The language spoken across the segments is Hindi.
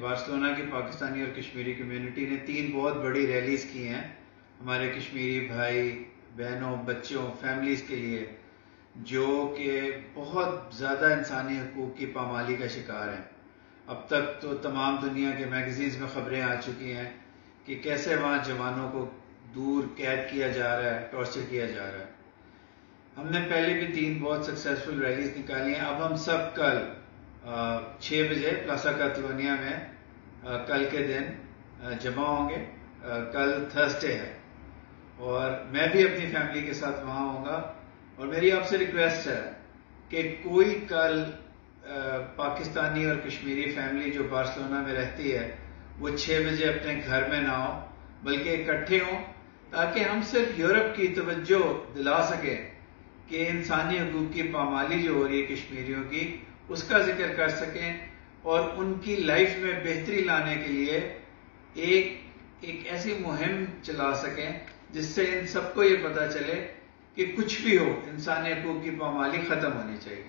बार्सिलोना की पाकिस्तानी और कश्मीरी कम्युनिटी ने 3 बहुत बड़ी रैलीज की हैं हमारे कश्मीरी भाई बहनों बच्चों फैमिलीज के लिए, जो कि बहुत ज़्यादा इंसानी हकूक़ की पामाली का शिकार हैं। अब तक तो तमाम दुनिया के मैगजीन्स में खबरें आ चुकी हैं कि कैसे वहाँ जवानों को दूर कैद किया जा रहा है, टॉर्चर किया जा रहा है। हमने पहले भी 3 बहुत सक्सेसफुल रैलीज निकाली हैं। अब हम सब कल 6 बजे प्लाजा कातलोनिया में कल के दिन जमा होंगे। कल थर्सडे है और मैं भी अपनी फैमिली के साथ वहाँ होऊंगा। और मेरी आपसे रिक्वेस्ट है कि कोई कल पाकिस्तानी और कश्मीरी फैमिली जो बार्सिलोना में रहती है वो 6 बजे अपने घर में ना हो, बल्कि इकट्ठे हों, ताकि हम सिर्फ यूरोप की तवज्जो दिला सकें कि इंसानी हकूक़ की पामाली जो हो रही है कश्मीरियों की, उसका जिक्र कर सकें और उनकी लाइफ में बेहतरी लाने के लिए एक ऐसी मुहिम चला सकें जिससे इन सबको ये पता चले कि कुछ भी हो इंसानी हकूक़ की पामाली ख़त्म होनी चाहिए।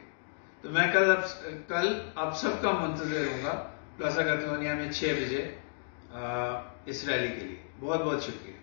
तो मैं कल आप सबका मुंतज़िर होऊंगा प्लाजा कातलोनिया में 6 बजे इस रैली के लिए। बहुत बहुत शुक्रिया।